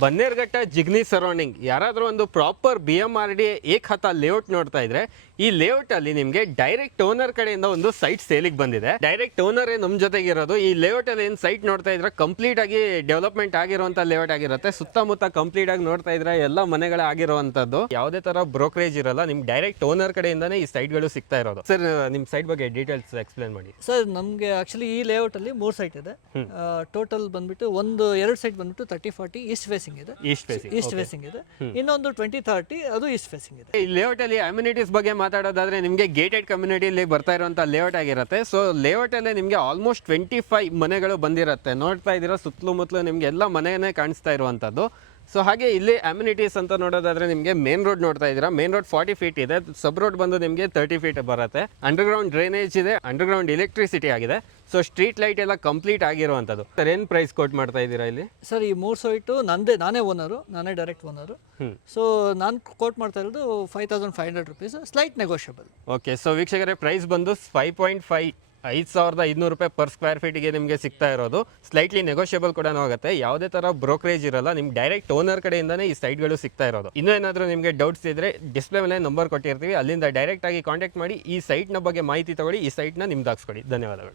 Bannerghatta Jigani surrounding ಯಾರಾದರೂ ಒಂದು proper BMRD ಏಕಹತ layout ನೋಡ್ತಾ ಇದ್ರೆ ಈ ಲೇಔಟ್ ಅಲ್ಲಿ ನಿಮಗೆ ಡೈರೆಕ್ಟ್ ಓನರ್ ಕಡೆಯಿಂದ ಒಂದು ಸೈಟ್ ಸೇಲಿಗೆ ಬಂದಿದೆ. ಡೈರೆಕ್ಟ್ ಓನರ್ ನಮ್ಮ ಜೊತೆಗೆ ಇರೋದು. ಈ ಲೇಔಟ್ ಅಲ್ಲಿ ಏನು ಸೈಟ್ ನೋಡ್ತಾ ಇದ್ರೆ ಕಂಪ್ಲೀಟ್ ಆಗಿ ಡೆವಲಪ್ಮೆಂಟ್ ಆಗಿರುವಂತ ಲೇಔಟ್ ಆಗಿರುತ್ತೆ. ಸುತ್ತಮುತ್ತ ಕಂಪ್ಲೀಟ್ ಆಗಿ ನೋಡ್ತಾ ಇದ್ರೆ ಎಲ್ಲ ಮನೆಗಳೇ ಆಗಿರುವಂತದ್ದು. ಯಾವುದೇ ತರ ಬ್ರೋಕರೇಜ್ ಇರಲ್ಲ. ನಿಮ್ ಡೈರೆಕ್ಟ್ ಓನರ್ ಕಡೆಯಿಂದಾನೇ ಈ ಸೈಟ್ಗಳು ಸಿಗ್ತಾ ಇರೋದು. ಸರ್ ನಿಮ್ ಸೈಟ್ ಬಗ್ಗೆ ಡೀಟೇಲ್ಸ್ ಎಕ್ಸ್ಪ್ಲೇನ್ ಮಾಡಿ. ಸರ್ ನಮಗೆ ಆಕ್ಚುಲಿ ಈ ಲೇಔಟ್ ಅಲ್ಲಿ 3 ಸೈಟ್ ಇದೆ. ಟೋಟಲ್ ಬಂದ್ಬಿಟ್ಟು ಎರಡು ಸೈಟ್ ಬಂದ್ಬಿಟ್ಟು 30-40 ಈಸ್ಟ್ ಫೇಸಿಂಗ್ ಇದೆ. ಈಸ್ಟ್ ಫೇಸಿಂಗ್ ಇದೆ. ಇನ್ನೊಂದು 20-30 ಅದು ಈಸ್ಟ್ ಫೇಸಿಂಗ್ ಇದೆ. ಈ ಲೇಔಟ್ ಅಲ್ಲಿ ಅಮ್ಯುನಿಟೀಸ್ ಬಗ್ಗೆ ಮಾತಾಡೋದಾದ್ರೆ ನಿಮಗೆ ಗೇಟೆಡ್ ಕಮ್ಯುನಿಟಿಲಿ ಬರ್ತಾ ಇರುವಂತ ಲೇಔಟ್ ಆಗಿರುತ್ತೆ. ಸೊ ಲೇಔಟ್ ಅಲ್ಲಿ ನಿಮಗೆ ಆಲ್ಮೋಸ್ಟ್ 25 ಮನೆಗಳು ಬಂದಿರುತ್ತೆ. ನೋಡ್ತಾ ಇದ್ದೀರಾ ಸುತ್ತಲೂ ನಿಮ್ಗೆ ಎಲ್ಲ ಮನೆಯೇ ಕಾಣಿಸ್ತಾ ಇರುವಂತದ್ದು. ಸೊ ಹಾಗೆ ಇಲ್ಲಿ ಅಮ್ಯುನಿಟೀಸ್ ಅಂತ ನೋಡೋದಾದ್ರೆ ನಿಮಗೆ ಮೇನ್ ರೋಡ್ ನೋಡ್ತಾ ಇದ್ದೀರಾ. ಮೇನ್ ರೋಡ್ 40 ಫೀಟ್ ಇದೆ. ಸಬ್ ರೋಡ್ ಬಂದು ನಿಮಗೆ 30 ಫೀಟ್ ಬರುತ್ತೆ. ಅಂಡರ್ಗ್ರೌಂಡ್ ಡ್ರೈನೇಜ್ ಇದೆ. ಅಂಡರ್ಗ್ರೌಂಡ್ ಎಲೆಕ್ಟ್ರಿಸಿಟಿ ಆಗಿದೆ. ಸೊ ಸ್ಟ್ರೀಟ್ ಲೈಟ್ ಎಲ್ಲ ಕಂಪ್ಲೀಟ್ ಆಗಿರುವಂತದ್ದು. ಸರ್ ಏನು ಪ್ರೈಸ್ ಕೋಟ್ ಮಾಡ್ತಾ ಇದ್ದೀರಾ ಇಲ್ಲಿ? ಸರ್ ಈ 3 ಸೈಟು ನಾನೇ ಓನರು, ನಾನೇ ಡೈರೆಕ್ಟ್ ಓನರು. ಸೊ ನಾನು ಕೋಟ್ ಮಾಡ್ತಾ ಇರೋದು 5500 rupees, slight negotiable. Okay, so ವೀಕ್ಷಕರೇ ಪ್ರೈಸ್ ಬಂದು 5.5 5,500 ರೂಪಾಯಿ ಪರ್ ಸ್ಕ್ವೇರ್ ಫೀಟ್ಗೆ ನಿಮಗೆ ಸಿಗ್ತಾ ಇರೋದು. ಸ್ಲೈಟ್ಲಿ ನೆಗೋಷಿಯಬಲ್ ಕೂಡ ಆಗುತ್ತೆ. ಯಾವುದೇ ತರ ಬ್ರೋಕರೇಜ್ ಇರಲ್ಲ. ನಿಮ್ಗೆ ಡೈರೆಕ್ಟ್ ಓನರ್ ಕಡೆಯಿಂದಾನೇ ಈ ಸೈಟ್ಗಳು ಸಿಗ್ತಾ ಇರೋದು. ಇನ್ನೂ ಏನಾದರೂ ನಿಮಗೆ ಡೌಟ್ಸ್ ಇದ್ರೆ ಡಿಸ್ಪ್ಲೇ ಮೇಲೆ ನಂಬರ್ ಕೊಟ್ಟಿರ್ತೀವಿ, ಅಲ್ಲಿಂದ ಡೈರೆಕ್ಟ್ ಆಗಿ ಕಾಂಟ್ಯಾಕ್ಟ್ ಮಾಡಿ ಈ ಸೈಟ್ನ ಬಗ್ಗೆ ಮಾಹಿತಿ ತಗೊಳ್ಳಿ. ಈ ಸೈಟ್ನ ನಿಮ್ದು ಹಾಕ್ಸ್ಕೊಡಿ. ಧನ್ಯವಾದಗಳು.